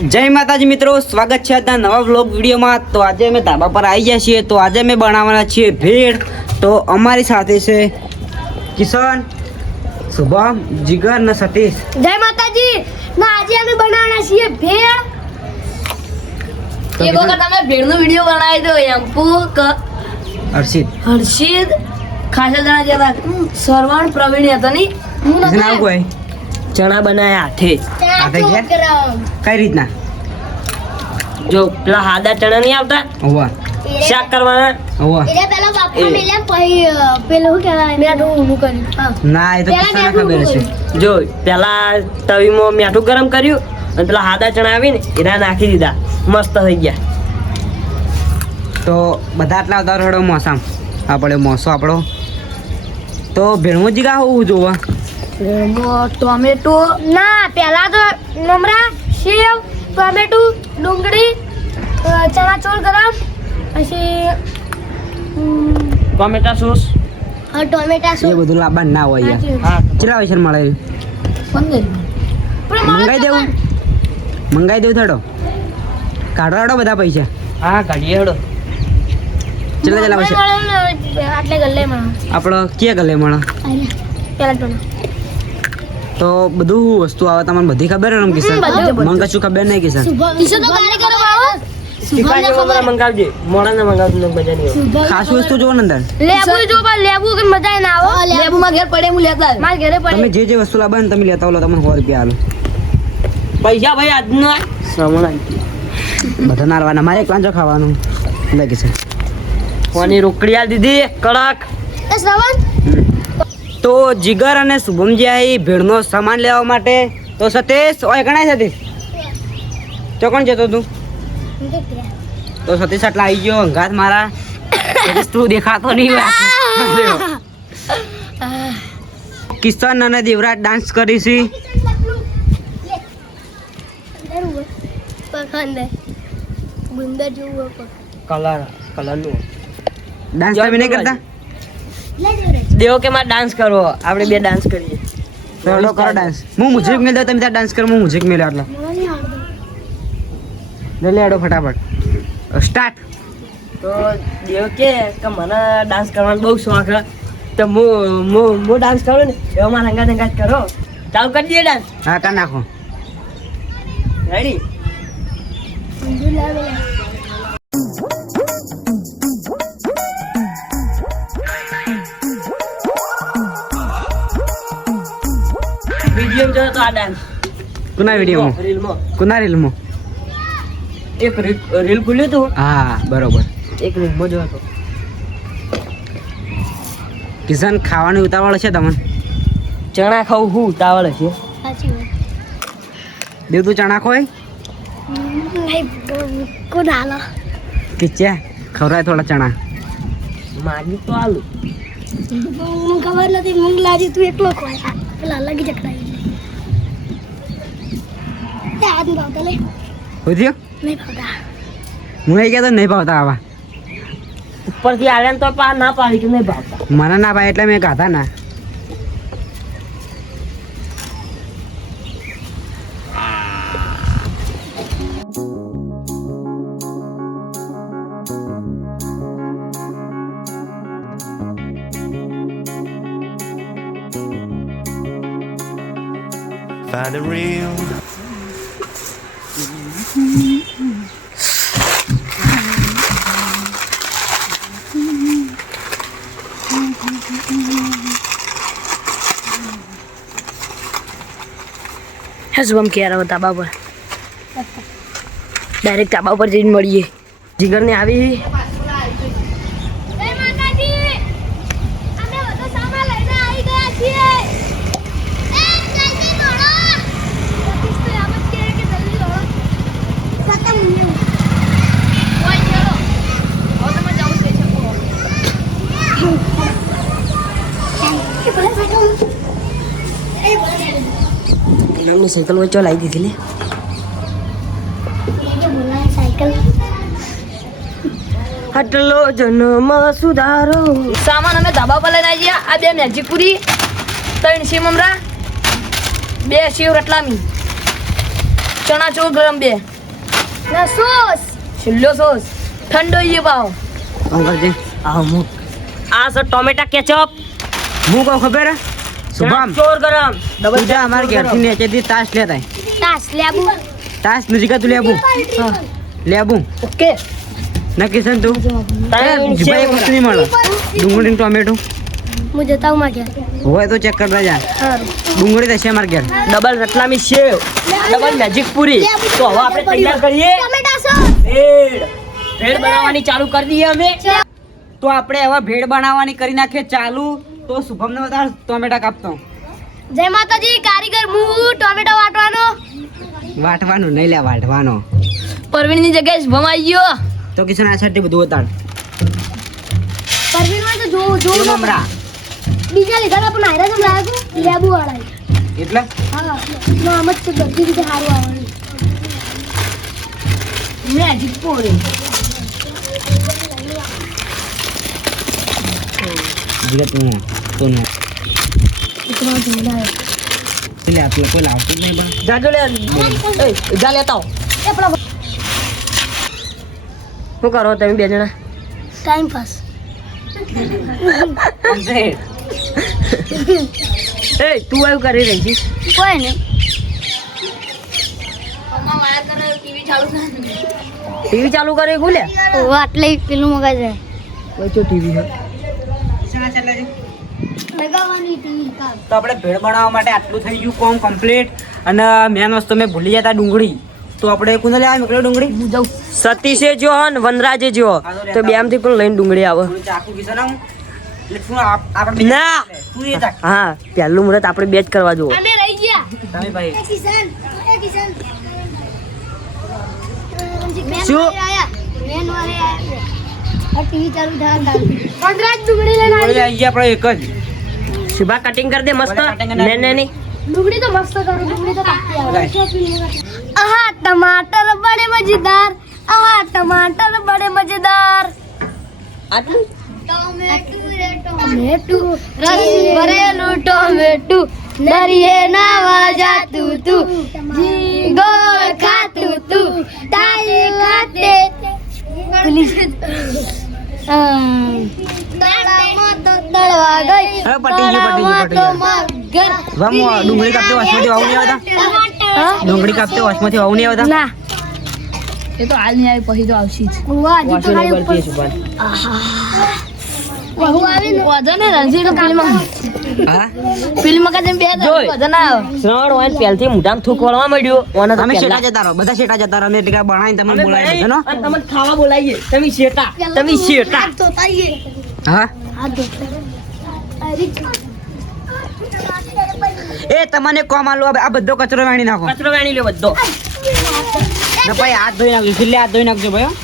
જય માતાજી મિત્રો સ્વાગત છે આજના નવા વ્લોગ વિડીયોમાં. તો આજે અમે ધાબા પર આવી ગયા છીએ. તો આજે અમે બનાવવાના છીએ ભેળ. તો અમારી સાથે છે કિશન શુભમ જીગર ને સતીશ. જય માતાજી! ના આજે અમે બનાવવાના છીએ ભેળ. એક વખત અમે ભેળનો વીડિયો બનાવી દો એમ્પુ ક- હર્ષિત. હર્ષિદ ખાસા જણા જેવા. સરવણ પ્રવીણ હતો ની હું કોઈ ચણા બનાયા હાથે? કઈ રીતના? જો પેલા હાદા ચણા નહીં આવતા? હોવા. શાક કરવાના? હોવા. એટલે પેલા બાપા એ. પછી પેલું કહેવાય મેં ઊનું કર્યું. ના એ તો ખબર છે. જો પેલા તવીમાં મીઠું ગરમ કર્યું અને પેલા હાદા ચણા આવીને એના નાખી દીધા. મસ્ત થઈ ગયા. તો બધા આટલા આવતા રડો મોસામ. આપણે મોસો આપણો. તો ભેળવું જીગા હોવું જોવા. ટોમેટો. ના પેલા તો મમરા સેવ ટોમેટું ડુંગળી અ, ચણાચોળ ગરમ પછી ટોમેટા સોસ. હા, ટોમેટા એ બધું લાવવાનું ના હોય હા. કેટલા પૈસા મળે? પંદર. મંગાઈ દેવું? મંગાઈ દેવું થોડો કાઢો કાઢો બધા પૈસા. હા કાઢીએ હેડો. ચલા ચલા પૈસા આટલે ગલ્લે મળે આપણો કે ગલ્લે મળે પેલા ટોના તો બધું વસ્તુ આવે તમને બધી ખબર એમ કિશન? મને કશું ખબર નહીં કિશન. કિશોર તો કારીગરો આવો? મને મંગાવજે. મોડા ને મંગાવજો ને મજા ખાસ વસ્તુ જોવો ને અંદર. લેબુ જો પણ લેબુ કે મજા ના આવો લેબુમાં ઘેર પડે હું લેતા આવ્યો. મારા ઘરે તમે જે જે વસ્તુ લાવો ને તમે લેતા હોલો તમને રૂપિયા આલો. પૈસા ભાઈ આજનો. બધા નારવાના. મારે એક વાંચો ખાવાનું. લે કિશન. કોની રોકડી આ દીધી કડક એ શ્રવણ? તો જીગર અને શુભમજી આવી ભીડનો સામાન લેવા માટે તો સતીશ ઓય ગણાય સતીશ? ચોકણ જતો તું? તો સતીશ આટલા આવી ગયો અંગાત મારા. તું દેખાતો નહીં. કિશન અને દેવરાજ ડાન્સ કરીશી કલર કલરનું ડાન્સ તમે નહીં કરતા? દેવો કે મારે ડાન્સ કરવો? આપણે બે ડાન્સ કરીએ. ચલો કરો ડાન્સ હું મ્યુઝિક મેળ તમે ત્યાં ડાન્સ કરો હું મ્યુઝિક મેળ આટલા. લે લે આડો ફટાફટ. સ્ટાર્ટ તો દેવ કે કે મને ડાન્સ કરવાનો બહુ શોખ છે. તો હું હું હું ડાન્સ કરું ને એવો મારા હંગા હંગા કરો. ચાલુ કરી દઈએ ડાન્સ હા કર નાખો. રેડી ડાન્સ કુના વિડીયોમાં રીલમાં કુના રીલમાં એક રીલ ખુલ્યું હતું હા બરોબર. એક રીલમાં જોયો હતો કિશન ખાવાની ઉતાવળ છે તમને? ચણા ખાવું હું ઉતાવળ છે. દેવ તું ચણા ખોય? કિચ્યા ખવડાય થોડા ચણા. મારી તો આલુ. મને ખબર નથી મૂંગ લાજી તું એકલો ખોય. પેલા લગી જકડાઈ ભાવતા હું એ તો નહીં ભાવતા આવા. ઉપરથી આલે ને તો પા ના પાડી કે નહીં ભાવતા. મને ના ભાઈ એટલે મેં ગાધા ના. Find a real હે શુભમ ક્યારે આવો તાબા પર ડાયરેક્ટ તાબા પર જઈને મળીએ. જીગરને આવી. Hey, માતાજી નામની સાયકલ વચ્ચે લાવી દીધી લે કે બોલાય સાયકલ આટલો જન્મ સુધારો સામાન અમે ધાબા પર લઈને આવી ગયા આ બે મેજિક પૂરી ત્રણ શિવ મમરા બે શિવ રટલામી ચણા ચોળ ગરમ બે સોસ છેલ્લો સોસ ઠંડો ઈએ પાવ આ હું આ સર ટોમેટા કેચઅપ હું કહું ખબર હે? શુભમ. ચોર ગરમ. ડબલ જા અમારા ઘેરથી નીચેથી તાસ લેતા તાસ લેબુ. તાસ નથી તું લેબુ. લેબુ. ઓકે. નક્કી સન તું? તારે એ, ભાઈ એક વસ્તુ નહીં મળે. ડુંગળી ટોમેટો. હું જતા હું ઘેર. હોય તો ચેક કરતા જા. ડુંગળી થશે અમારા ઘેર. Double Ratlami sev double magic પૂરી. તો હવે આપણે તૈયાર કરીએ. ટમેટા સોસ. ભેળ. ભેળ બનાવવાની ચાલુ કરી દઈએ અમે. તો આપણે હવે ભેળ બનાવવાની કરી નાખીએ ચાલુ. તો શુભમને વધાર ટોમેટા કાપતો. જય માતાજી કારીગર હું ટોમેટો વાટવાનો. વાટવાનો નહીં લે વાટવાનો. પરવીણની જગ્યાએ શુભમ આવી ગયો. તો કિશન આ સાથે બધું ઉતાર. પરવીનમાં તો જોવું જોવું કેમ બીજા લીધા પણ આયરા જમ લાગ્યું લેબુ વાળા એટલે? હા નો આમ જ તો બધી રીતે સારું આવવાનું. મેજિક પૂરી જીગા તું તો ને ઇતના જોડા એટલે આપણે કોઈ લાવતું જ નહીં પણ જાજો લે. એ જા લેતા આવો. એ પેલા શું કરો તમે બે જણા? ટાઈમ પાસ એ તું એવું કરી રહી છી. કોઈ નહીં. ટીવી ચાલુ કરે ખુલે? ઓ આટલે પેલું મગા જાય કોઈ તો ટીવી છે તો આપણે ભેળ બનાવવા માટે આટલું થઈ ગયું કોમ કમ્પ્લીટ અને મેન વસ્તુ મેં ભૂલી જતા ડુંગળી. તો આપણે કોને આવે મોકલે ડુંગળી? હું જાઉં. સતીશે જો હન વનરાજે જો તો બે આમથી પણ લઈને ડુંગળી આવે. હા. પહેલું મુહૂર્ત આપણે બે જ કરવા જુઓ. શું? ટીવી ચાલુ થયા ડુંગળી લઈને આવી ગયા. આપણે એક જ. શિભા કટિંગ કરી દે મસ્ત બોલે cutting કરી ને ને ની ડુંગળી તો મસ્ત કરું ડુંગળી તો કાપી આવે આહા ટમાટર બડે મજેદાર આહા ટમાટર બડે મજેદાર આટલું ટમેટું રસ ભરેલું ટમેટું દરિયે નાવા જાતું તું ગોળ ડુંગળી કાપતે વાસમાંથી વાવું નહીં આવતા? ડુંગળી કાપતે વાસમાંથી વાવું નહીં આવતા? ના. એ તો હાલ નહીં આવી પછી તો આવશે જ. વાહ, હજી તો ખાલી ઉપર વહુ આવી ને વાંધો ને રણજી તો ફિલ્મ હા ફિલ્મ બે થૂક વળવા મળ્યું ઓને તમે શેટા જતા રહો બધા શેટા જતા રહો અમે એટલે બનાવીને તમને બોલાવી બનાવી દેજો અને તમને ખાવા બોલાવીએ. તમે શેટા તમે શેટા હાથ ધોતા આવીએ. હા એ તમને કોમ આલો આ બધો કચરો વાણી નાખો. કચરો વેણી લ્યો બધો. ભાઈ હાથ ધોઈ નાખજો છેલ્લે હાથ ધોઈ નાખજો ભાઈ હો.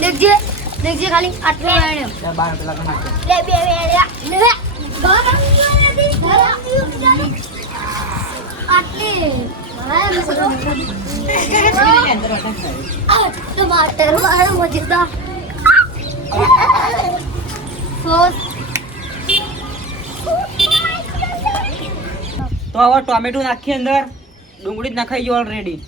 દેખજે દેખજે ખાલી આટલો વેણ્યો ટમાટર વાળો મજેદાર તો હવે ટોમેટો નાખી અંદર ડુંગળી જ નખાઈ ગયો ઓલરેડી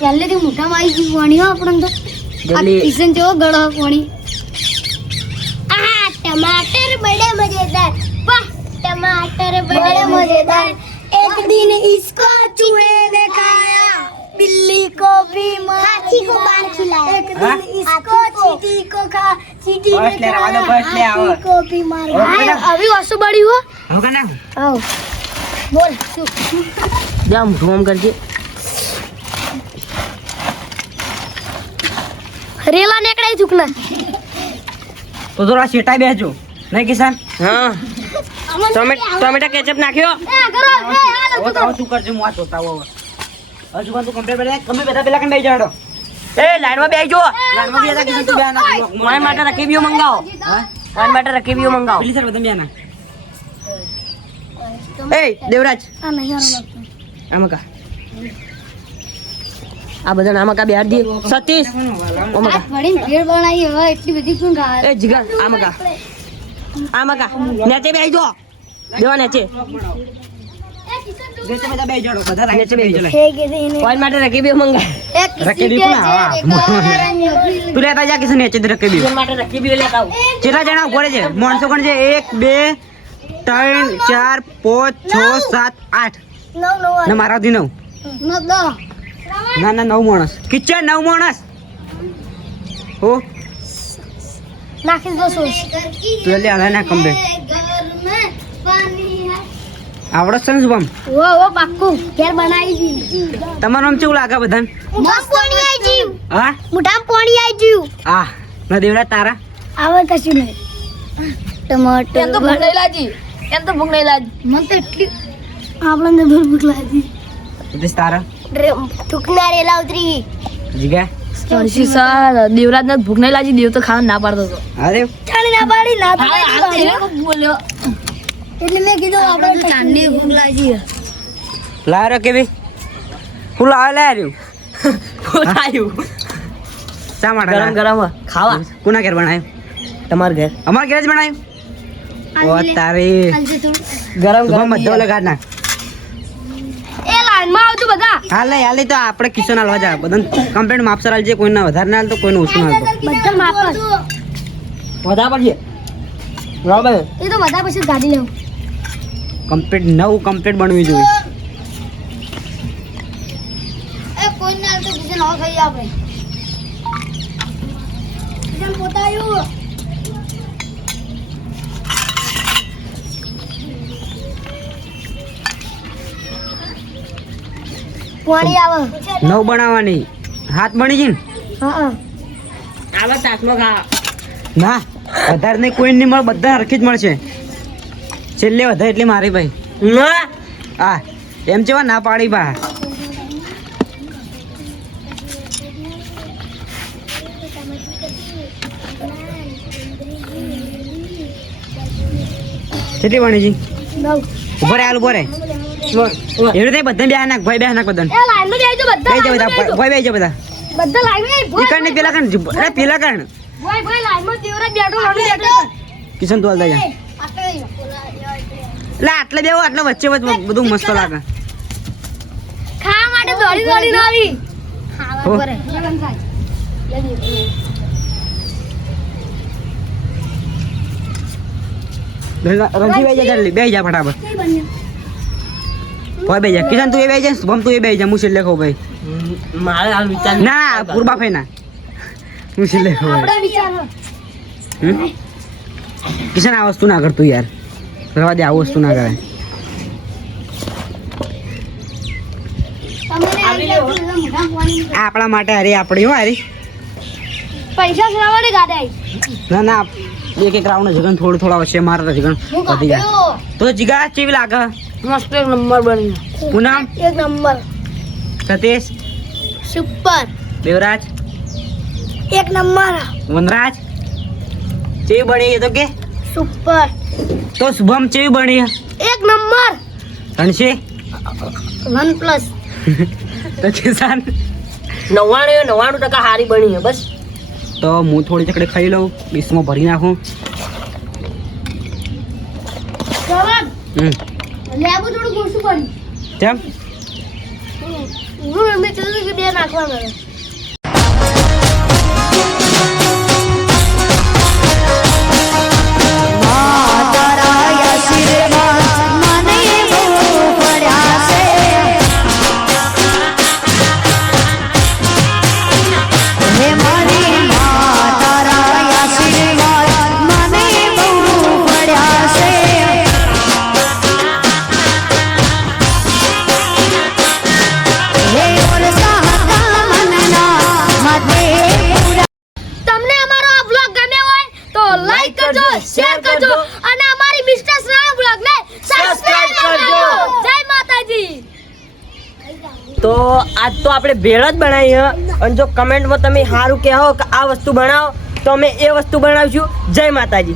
પહેલેથી મોઢામાં આવી ગયું પાણી આપણને તો. આ કિશન આ ટમાટર બડે મજેદાર. વાહ ટમાટર બડે મજેદાર. એક દિન ઇસકો ચૂહે દેખાયા. बिल्ली को भी मार हाथी को मार खिलाया एक हाँ? दिन इसको चींटी को खा चींटी बस ने ले, रवा दो, खाया बस ले, आओ। हाथी को भी मार और क्या? अभी वसु बड़ी हो હવે કાં નાખું? आओ बोल तू જા મોઢું આમ કરજે રેલા નીકળાય ચૂકના તો થોડા શેટા બેસજો નહીં કિસાન હા ટોમેટ ટોમેટા કેચઅપ નાખ્યો હવે તો હવે શું કરજો હું આ જોતા હોઉં તું પેલા- પેલા બેસી જાઓ એ લાઈનમાં બેસજો લાડમાં બી હતા કિશન, તું બે આના. મારા માટે રકીબીઓ મંગાવો. હા? મારા માટે રકીબીઓ મંગાવો. પેલી side બધા બે એ દેવરાજ. આ નહીં આ બધા નામાં કા બેહાર દઈએ. સતીશ. ઓમાં કા. ભેળ બનાવી હવે એટલી બધી કોણ એ જીગા કા કા નેચે બેહી જો. દેવા નેચે. કેટલા જણા ઊભો છે માણસો કોણ છે? એક બે ત્રણ ચાર પાંચ છ સાત આઠ. ને મારાથી નવ. ના ના નવ માણસ. કિચન નવ માણસ. હો? નાખી દો સોસ. તો લે આલા ના કમ્પ્લેટ આવડે છે ને શુભમ ઓ ઓ પાક્કું. ઘેર બનાવી દી. તમારું નામ કેવું લાગે બધાને? મોઢામાં પોણી આવી ગયું. હા મોટા પોણી આવી ગયું. આ ના દેવડા તારા? આવે કશું નહીં. ટમાટર એમ તો ભૂખ નહીં લાગી. એમ તો ભૂખ નહીં લાગી. મને તો એટલી આપણને તો ભૂખ લાગી. ઉદેશ તારા? થૂકના રેલા ઉતરી. જીગા? દેવરાજ ને ભૂખ નહીં લાગી દેવ તો ખાવા ના પાડતો હતો. અરે ચાલી ના પાડી ના પાડી બોલ્યો. એટલે મેં કીધું આપણે ચાંદી ભૂખ લાગી લાવ રે કેવી? હું લાવ લે રહ્યું. થયું શા માટે ગરમ ગરમ ખાવા. કોના ઘેર બનાવ્યું? તમાર ઘેર. અમારા ઘેર જ બનાવ્યું. ઓ તારી. ગરમ ગરમ બધો લગાડ નાખ. એ લાઈનમાં આવજો બધા. હાલ હાલે તો આપણે કિશન હાલવા જા બધા કમ્પ્લેટ માપસર હાલજે કોઈને વધારે ના હાલતો કોઈને ઓછું ના હાલતો બધા માપસ. વધા પડશે બરાબર? એ તો બધા પછી ગાડી લેવું કમ્પ્લીટ નવું કમ્પ્લીટ બનવી જોઈએ. એ કોઈ ના તો કિચન આવો ખાઈ આપણે કિચન પોતાયું પાણી આવે. નવ બનાવવાની. હાથ બની છે ને? હા. આવા તાસમાં ખા ના વધારે નહીં કોઈ નહીં મળે બધા હરખી જ મળશે. છેલ્લે વધે એટલે મારી ભાઈ. હા આ એમ છે ના પાડી બા. કેટલી બની જી નવ. ઊભો રે હાલ ઊભો રે. એવું થાય બધા બે નાખ ભાઈ બે નાખ બધા લાઈનમાં જઈજો બધા બે જા બધા ભાઈ બે જાય બધા. બધા કણ પેલા કણ અરે પેલા કણ. ભાઈ ભાઈ કિશન તું હાલતા જા. એટલે આટલે બેવો આટલે વચ્ચે વચ્ચે બધું મસ્ત લાગે. ખાવા માટે દોડી દોડી આવી. હો. જા જલ્દી બે જા ફટાફટ. કોઈ બે જા. કિશન તું એ બે જા શુભમ તું એ બે જા હું છેલ્લે ભાઈ. મારે હાલ વિચાર ના પૂર્વા ભાઈ ના. હું છેલ્લે હમ? કિશન આ વસ્તુ ના કરતું યાર. રવા દે આ વસ્તુ ના કરે તમને આવી જાય તો એના મોઢામાં પાણી આ આપણા માટે હરી આપણી હો હરી. પૈસા સરાવડે ગાડે ના ના એક એક રાઉન્ડ જગન થોડું થોડા વચ્ચે મારે જગન વધી જાય. તો જીગા કેવી લાગે? મસ્ત એક નંબર બની પૂનમ એક નંબર. સતીશ? સુપર. દેવરાજ? એક નંબર. વનરાજ? ચેવી બની એ તો કે? સુપર. તો શુભમ ચેવી બની? એક નંબર. ધનશે one plus. તો કિસાન? નવ્વાણું નવ્વાણું ટકા હારી બની બસ. તો હું થોડી ચકડે ખાઈ લઉં ડીશમાં ભરી નાખું. લેબુ થોડું કેમ? હું એમ કે બે નાખવા તમને આજ તો આપણે ભેળ જ બનાવી, હ. અને જો કમેન્ટમાં તમે સારું કહો કે આ વસ્તુ બનાવો, તો અમે એ વસ્તુ બનાવીશું. જય માતાજી.